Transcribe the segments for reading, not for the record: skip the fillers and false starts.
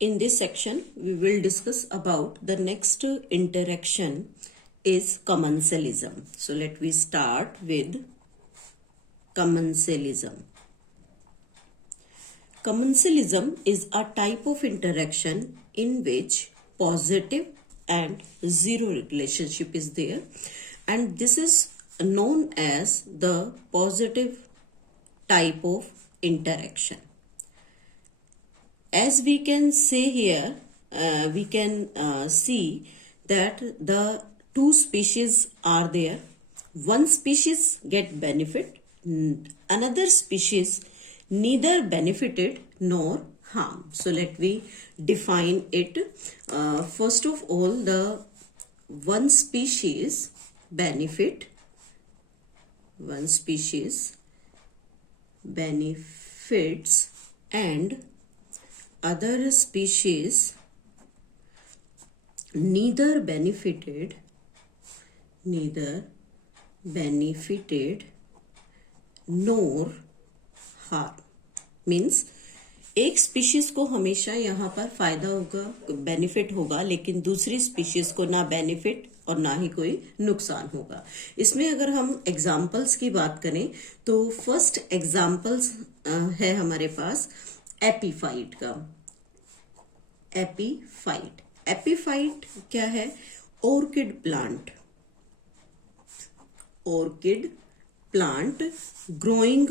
In this section, we will discuss about the next interaction is commensalism. So let we start with commensalism. Commensalism is a type of interaction in which positive and zero relationship is there, and this is known as the positive type of interaction. As we can say here, we can see that the two species are there. One species get benefit, another species neither benefited nor harm. So let me define it. First of all, the one species benefits and other species neither benefited nor harm. Means एक species को हमेशा यहाँ पर फायदा होगा, benefit होगा, लेकिन दूसरी स्पीशीज को ना बेनिफिट और ना ही कोई नुकसान होगा. इसमें अगर हम एग्जाम्पल्स की बात करें तो फर्स्ट एग्जाम्पल्स है हमारे पास एपीफाइट का. एपीफाइट क्या है? Orchid plant growing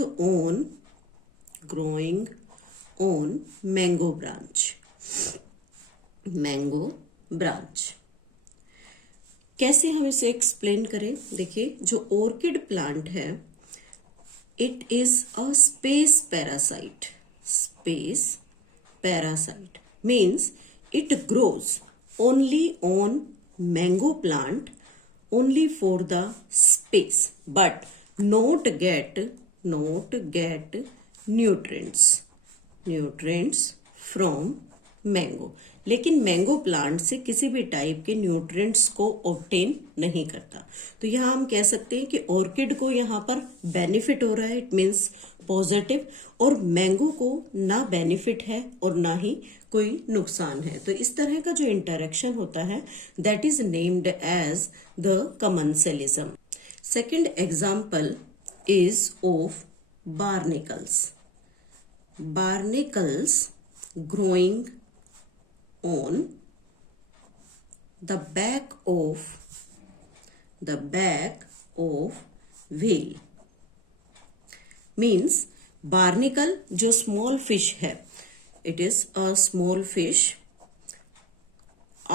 on mango branch. कैसे हम इसे एक्सप्लेन करें? देखिए, जो ऑर्किड प्लांट है, it is a space parasite means it grows only on mango plant only for the space but not get nutrients from mango. लेकिन mango plant से किसी भी टाइप के न्यूट्रिएंट्स को ऑब्टेन नहीं करता. तो यहाँ हम कह सकते हैं कि ऑर्किड को यहाँ पर बेनिफिट हो रहा है, इट मीन्स पॉजिटिव, और मैंगो को ना बेनिफिट है और ना ही कोई नुकसान है. तो इस तरह का जो इंटरेक्शन होता है that is named as the commensalism. Second example is of barnacles growing on the back of whale. means barnacle जो small fish है, it is a small fish,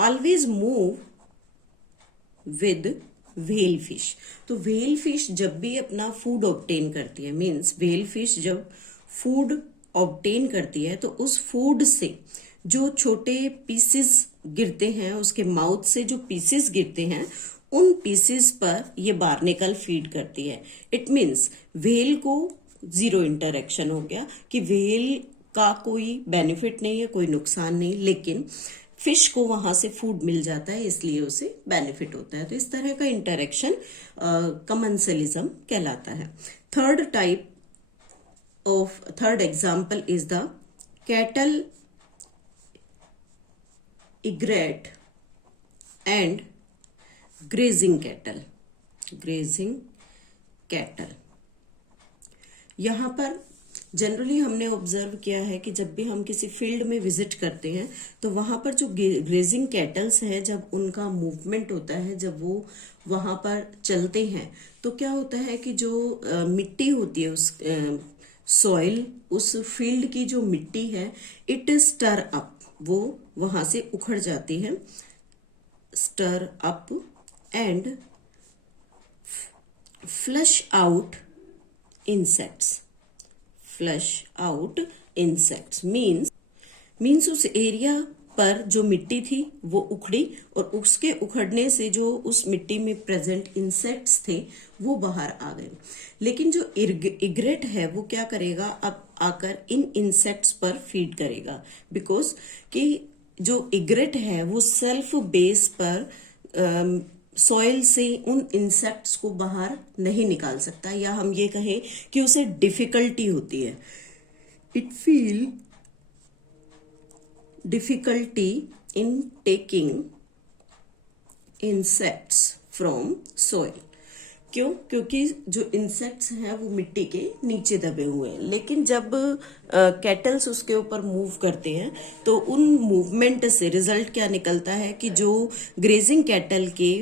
always move with whale fish. तो whale fish जब भी अपना food obtain करती है, means whale fish जब food obtain करती है तो उस फूड से जो छोटे पीसेस गिरते हैं, उसके माउथ से जो पीसेस गिरते हैं, उन पीसेस पर ये बार्नेकल फीड करती है. इट मीन्स व्हेल को जीरो इंटरेक्शन हो गया कि व्हेल का कोई बेनिफिट नहीं है, कोई नुकसान नहीं, लेकिन फिश को वहां से फूड मिल जाता है, इसलिए उसे बेनिफिट होता है. तो इस तरह का इंटरेक्शन commensalism कहलाता है. Third example is the cattle egret and grazing cattle. यहाँ पर जनरली हमने ऑब्जर्व किया है कि जब भी हम किसी फील्ड में विजिट करते हैं तो वहां पर जो ग्रेजिंग कैटल्स है, जब उनका मूवमेंट होता है, जब वो वहां पर चलते हैं, तो क्या होता है कि जो मिट्टी होती है, उस सॉइल, उस फील्ड की जो मिट्टी है, इट स्टर अप, वो वहां से उखड़ जाती है. Stir up and flush out insects means उस एरिया पर जो मिट्टी थी वो उखड़ी, और उसके उखड़ने से जो उस मिट्टी में प्रेजेंट इंसेक्ट्स थे वो बाहर आ गए. लेकिन जो इग्रेट है वो क्या करेगा? अब आकर इन इंसेक्ट्स पर फीड करेगा, बिकॉज कि जो इग्रेट है वो सेल्फ बेस पर सॉइल से उन इंसेक्ट्स को बाहर नहीं निकाल सकता, या हम ये कहें कि उसे डिफिकल्टी होती है. It feel difficulty in taking insects from soil. क्यों? क्योंकि जो इंसेक्ट्स हैं वो मिट्टी के नीचे दबे हुए हैं, लेकिन जब कैटल्स उसके ऊपर मूव करते हैं तो उन मूवमेंट से रिजल्ट क्या निकलता है कि जो ग्रेजिंग कैटल के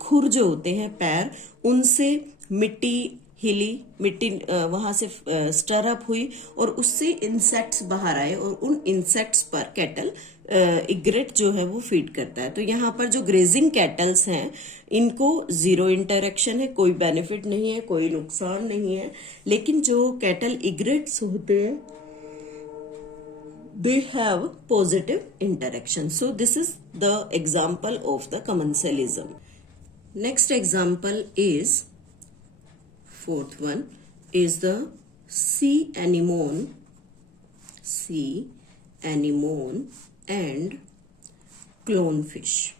खुर जो होते हैं, पैर, उनसे मिट्टी हिली, मिट्टी वहां से स्टर अप हुई और उससे इंसेक्ट्स बाहर आए और उन इंसेक्ट्स पर कैटल इग्रेट जो है वो फीड करता है। तो यहाँ पर जो ग्रेजिंग कैटल्स हैं इनको जीरो इंटरेक्शन है, कोई बेनिफिट नहीं है, कोई नुकसान नहीं है। लेकिन जो कैटल इग्रेट्स होते हैं they have positive interaction. So this is the example of the commensalism. Next example is, fourth one is the sea anemone and clownfish.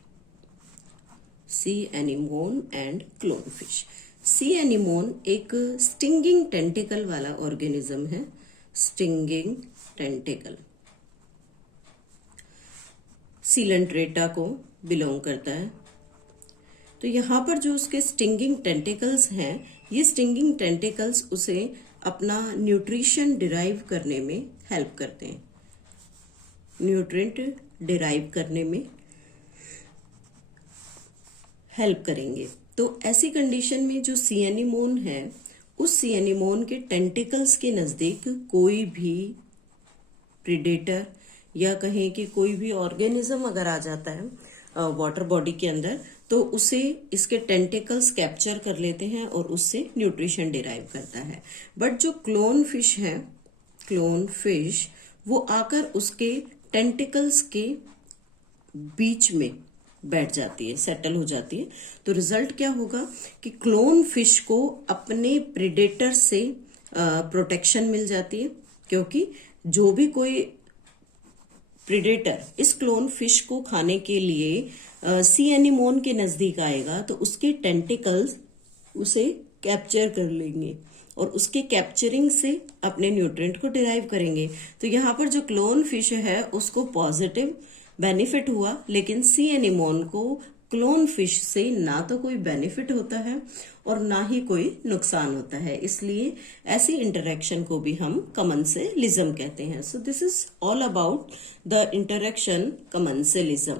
Sea anemone and clownfish. C anemone एक स्टिंगिंग टेंटिकल वाला organism है, stinging tentacle, Coelenterata को belong करता है। तो यहाँ पर जो उसके स्टिंगिंग टेंटिकल्स हैं, ये स्टिंगिंग टेंटिकल्स उसे अपना न्यूट्रिशन डिराइव करने में हेल्प करते हैं, न्यूट्रिएंट डिराइव करने में हेल्प करेंगे। तो ऐसी कंडीशन में जो सी एनीमोन है, उस सी एनीमोन के टेंटिकल्स के नजदीक कोई भी प्रीडेटर या कहें कि कोई भी ऑर्गेनिज्म अगर आ जाता है वाटर बॉडी के अंदर, तो उसे इसके टेंटिकल्स कैप्चर कर लेते हैं और उससे न्यूट्रिशन डिराइव करता है। बट जो क्लोन फिश है, क्लोन फिश, वो आकर उसके टेंटिकल्स के बीच में बैठ जाती है, सेटल हो जाती है। तो रिजल्ट क्या होगा कि क्लोन फिश को अपने प्रेडेटर से प्रोटेक्शन मिल जाती है, क्योंकि जो भी कोई प्रेडेटर इस क्लोन फिश को खाने के लिए सी एनीमोन के नजदीक आएगा तो उसके टेंटिकल्स उसे कैप्चर कर लेंगे और उसके कैप्चरिंग से अपने न्यूट्रिएंट को डिराइव करेंगे। तो यहाँ पर जो क्लोन फिश है उसको पॉजिटिव बेनिफिट हुआ, लेकिन सी एनीमोन को क्लोन फिश से ना तो कोई बेनिफिट होता है और ना ही कोई नुकसान होता है। इसलिए ऐसी इंटरेक्शन को भी हम कमेंसलिज्म कहते हैं। So this is all about the interaction commensalism.